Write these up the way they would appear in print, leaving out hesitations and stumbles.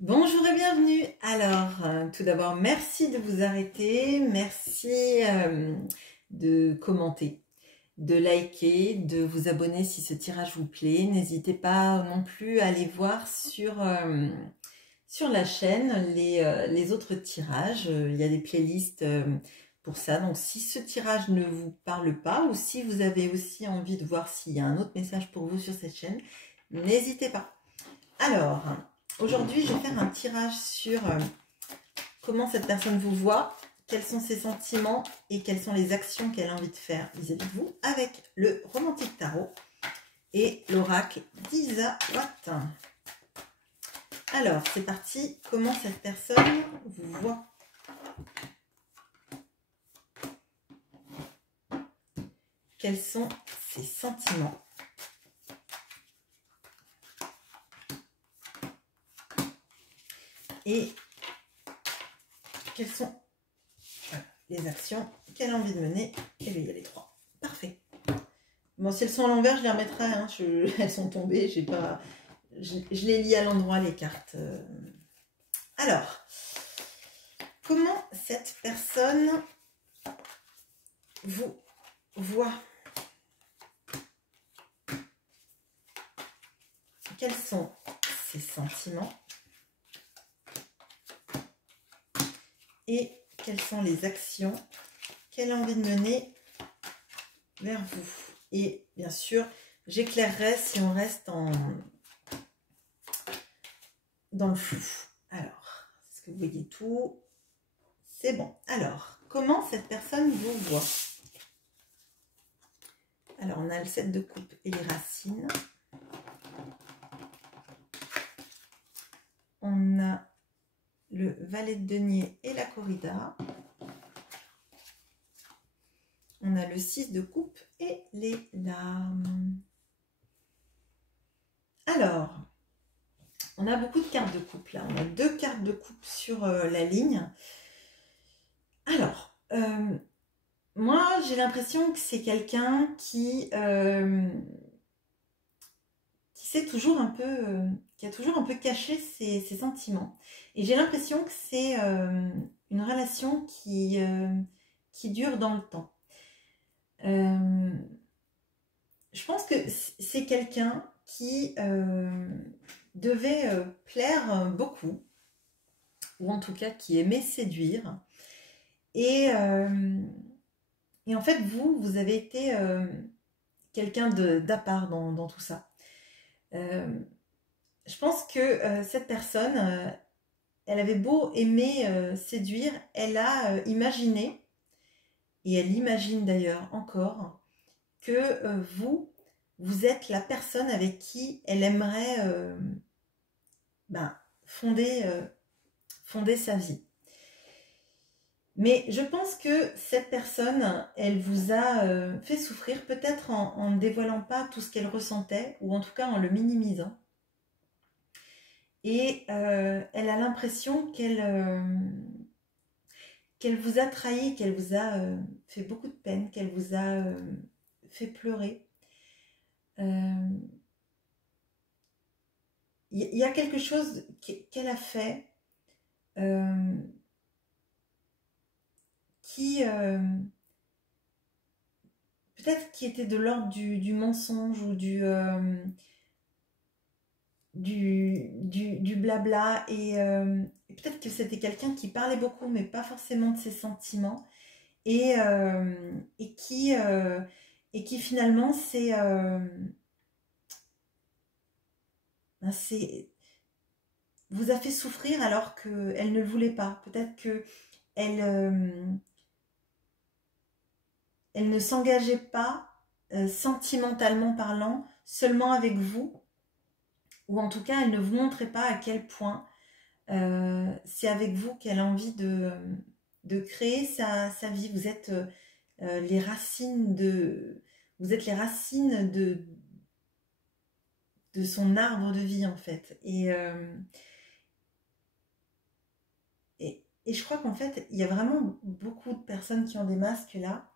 Bonjour et bienvenue. Alors, tout d'abord, merci de vous arrêter, merci de commenter, de liker, de vous abonner si ce tirage vous plaît. N'hésitez pas non plus à aller voir sur la chaîne les autres tirages. Il y a des playlists pour ça. Donc, si ce tirage ne vous parle pas ou si vous avez aussi envie de voir s'il y a un autre message pour vous sur cette chaîne, n'hésitez pas. Alors, aujourd'hui, je vais faire un tirage sur comment cette personne vous voit, quels sont ses sentiments et quelles sont les actions qu'elle a envie de faire vis-à-vis de vous avec le Romantique Tarot et l'oracle d'Isa Watt. Alors, c'est parti. Comment cette personne vous voit? Quels sont ses sentiments? Et quelles sont les actions qu'elle a envie de mener? Et bien, il y a les trois. Parfait. Bon, si elles sont à l'envers, je les remettrai. Hein. Elles sont tombées. J'ai pas. Je les lis à l'endroit, les cartes. Alors, comment cette personne vous voit? Quels sont ses sentiments? Et quelles sont les actions qu'elle a envie de mener vers vous? Et bien sûr, j'éclairerai si on reste dans le flou. Alors, est-ce que vous voyez tout? C'est bon. Alors, comment cette personne vous voit? Alors, on a le 7 de coupe et les racines. On a le valet de denier et la corrida. On a le 6 de coupe et les larmes. Alors, on a beaucoup de cartes de coupe là. On a 2 cartes de coupe sur la ligne. Alors, moi j'ai l'impression que c'est quelqu'un qui sait toujours un peu, qui a toujours un peu caché ses sentiments. Et j'ai l'impression que c'est une relation qui dure dans le temps. Je pense que c'est quelqu'un qui devait plaire beaucoup, ou en tout cas qui aimait séduire. Et en fait, vous avez été quelqu'un d'à part dans tout ça. Je pense que cette personne, elle avait beau aimer séduire, elle a imaginé, et elle imagine d'ailleurs encore, que vous êtes la personne avec qui elle aimerait fonder sa vie. Mais je pense que cette personne, elle vous a fait souffrir, peut-être en ne dévoilant pas tout ce qu'elle ressentait, ou en tout cas en le minimisant. Et elle a l'impression qu'elle vous a trahi, qu'elle vous a fait beaucoup de peine, qu'elle vous a fait pleurer. Il y a quelque chose qu'elle a fait qui peut-être qui était de l'ordre du mensonge ou du blabla, et peut-être que c'était quelqu'un qui parlait beaucoup mais pas forcément de ses sentiments, et qui finalement vous a fait souffrir alors qu'elle ne le voulait pas. Peut-être que elle ne s'engageait pas sentimentalement parlant seulement avec vous, ou en tout cas elle ne vous montrait pas à quel point c'est avec vous qu'elle a envie de créer sa vie. Vous êtes les racines vous êtes les racines de son arbre de vie en fait. Et je crois qu'en fait il y a vraiment beaucoup de personnes qui ont des masques là,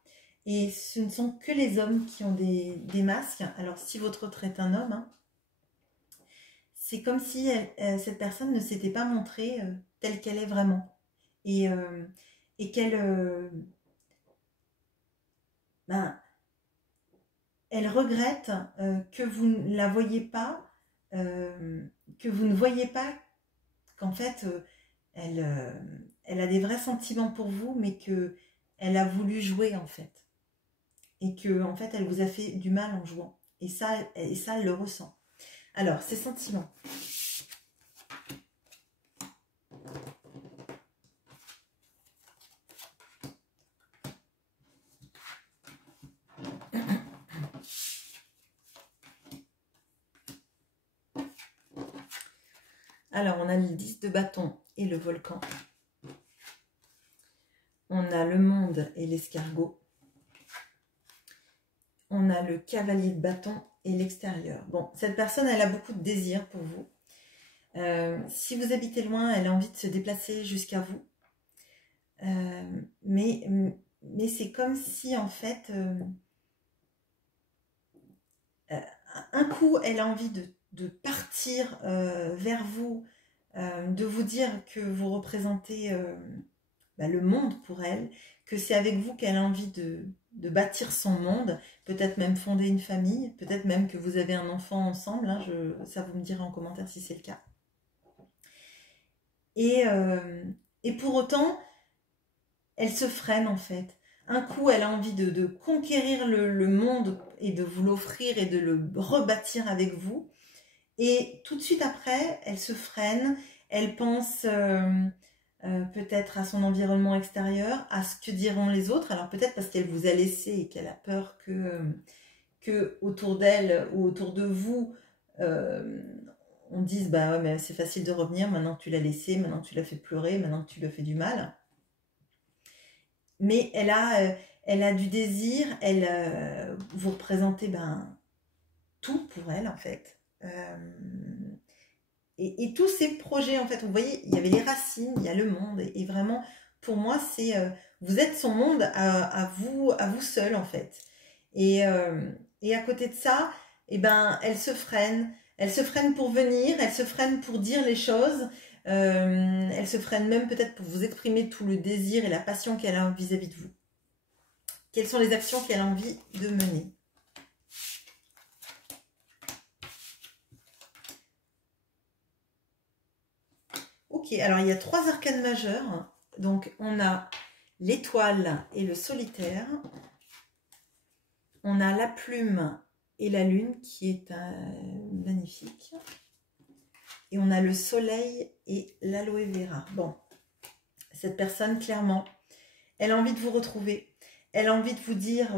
et ce ne sont que les hommes qui ont des masques. Alors si votre autre est un homme, hein, c'est comme si cette personne ne s'était pas montrée telle qu'elle est vraiment. Et, qu'elle ben, elle regrette que vous ne la voyez pas, que vous ne voyez pas qu'en fait, elle a des vrais sentiments pour vous, mais que elle a voulu jouer en fait. Et que en fait, elle vous a fait du mal en jouant. Et ça, elle le ressent. Alors, ces sentiments. Alors, on a le 10 de bâton et le volcan. On a le monde et l'escargot. On a le cavalier de bâton et l'extérieur. Bon, cette personne, elle a beaucoup de désir pour vous. Si vous habitez loin, elle a envie de se déplacer jusqu'à vous. Mais c'est comme si, en fait, un coup, elle a envie de partir vers vous, de vous dire que vous représentez le monde pour elle, que c'est avec vous qu'elle a envie de bâtir son monde, peut-être même fonder une famille, peut-être même que vous avez un enfant ensemble, hein, ça vous me direz en commentaire si c'est le cas. Et pour autant, elle se freine en fait. Un coup, elle a envie de conquérir le monde et de vous l'offrir et de le rebâtir avec vous. Et tout de suite après, elle se freine, elle pense peut-être à son environnement extérieur, à ce que diront les autres. Alors peut-être parce qu'elle vous a laissé et qu'elle a peur que autour d'elle ou autour de vous, on dise bah ouais, mais c'est facile de revenir, maintenant que tu l'as laissé, maintenant que tu l'as fait pleurer, maintenant que tu lui as fait du mal. Mais elle a du désir, vous représentez tout pour elle en fait. Et tous ces projets, en fait, vous voyez, il y avait les racines, il y a le monde, et vraiment, pour moi, c'est vous êtes son monde à vous seul, en fait. Et à côté de ça, eh ben, elle se freine pour venir, elle se freine pour dire les choses, elle se freine même peut-être pour vous exprimer tout le désir et la passion qu'elle a vis-à-vis de vous. Quelles sont les actions qu'elle a envie de mener? Ok, alors il y a 3 arcanes majeures. Donc on a l'étoile et le solitaire. On a la plume et la lune qui est magnifique. Et on a le soleil et l'aloe vera. Bon, cette personne, clairement, elle a envie de vous retrouver. Elle a envie de vous dire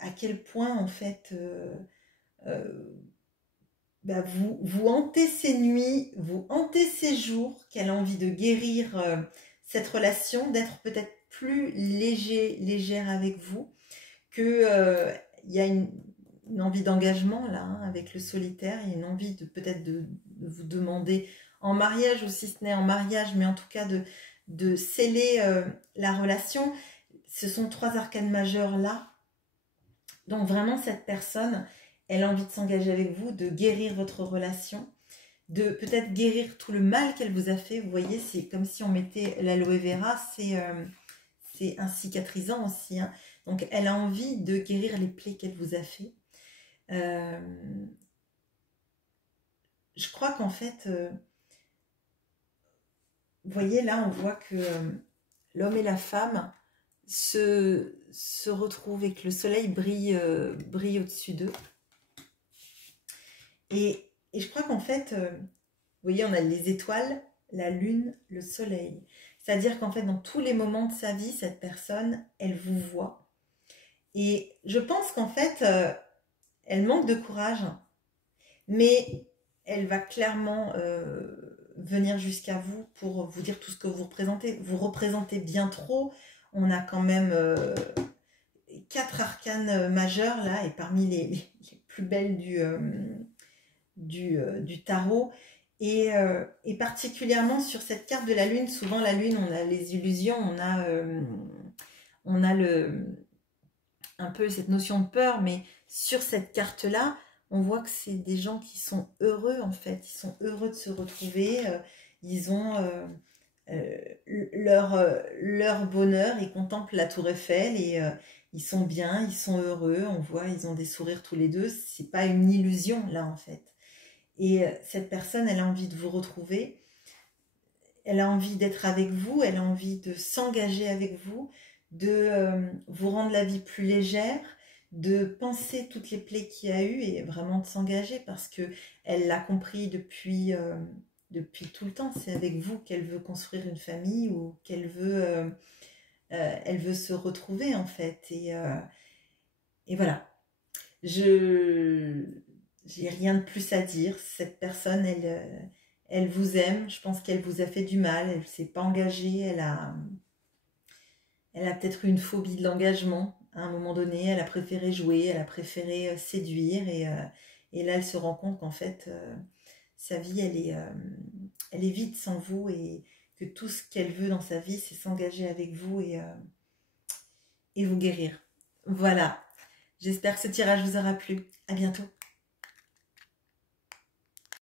à quel point, en fait, vous hantez ces nuits, vous hantez ces jours, qu'elle a envie de guérir cette relation, d'être peut-être plus légère avec vous, que il y a une envie d'engagement là, hein, avec le solitaire, il y a une envie peut-être de vous demander en mariage, ou si ce n'est en mariage, mais en tout cas de sceller la relation. Ce sont 3 arcanes majeures là. Donc vraiment cette personne, elle a envie de s'engager avec vous, de guérir votre relation, de peut-être guérir tout le mal qu'elle vous a fait. Vous voyez, c'est comme si on mettait l'aloe vera, c'est un cicatrisant aussi. Hein. Donc, elle a envie de guérir les plaies qu'elle vous a fait. Je crois qu'en fait, vous voyez, là, on voit que l'homme et la femme se retrouvent et que le soleil brille au-dessus d'eux. Et je crois qu'en fait, vous voyez, on a les étoiles, la lune, le soleil. C'est-à-dire qu'en fait, dans tous les moments de sa vie, cette personne, elle vous voit. Et je pense qu'en fait, elle manque de courage, mais elle va clairement venir jusqu'à vous pour vous dire tout ce que vous représentez. Vous représentez bien trop. On a quand même 4 arcanes majeures là, et parmi les plus belles du tarot. Et particulièrement sur cette carte de la lune, souvent la lune, on a les illusions, on a un peu cette notion de peur, mais sur cette carte-là, on voit que c'est des gens qui sont heureux en fait, ils sont heureux de se retrouver, ils ont leur bonheur, ils contemplent la tour Eiffel et ils sont bien, ils sont heureux, on voit, ils ont des sourires tous les deux, c'est pas une illusion là en fait. Et cette personne, elle a envie de vous retrouver, elle a envie d'être avec vous, elle a envie de s'engager avec vous, de vous rendre la vie plus légère, de penser toutes les plaies qu'il y a eu et vraiment de s'engager parce que elle l'a compris depuis tout le temps. C'est avec vous qu'elle veut construire une famille ou qu'elle veut, elle veut se retrouver en fait. Et voilà. Je j'ai rien de plus à dire. Cette personne, elle vous aime. Je pense qu'elle vous a fait du mal. Elle s'est pas engagée. Elle a peut-être eu une phobie de l'engagement à un moment donné. Elle a préféré jouer. Elle a préféré séduire. Et là, elle se rend compte qu'en fait, sa vie, elle est vide sans vous et que tout ce qu'elle veut dans sa vie, c'est s'engager avec vous et vous guérir. Voilà. J'espère que ce tirage vous aura plu. À bientôt.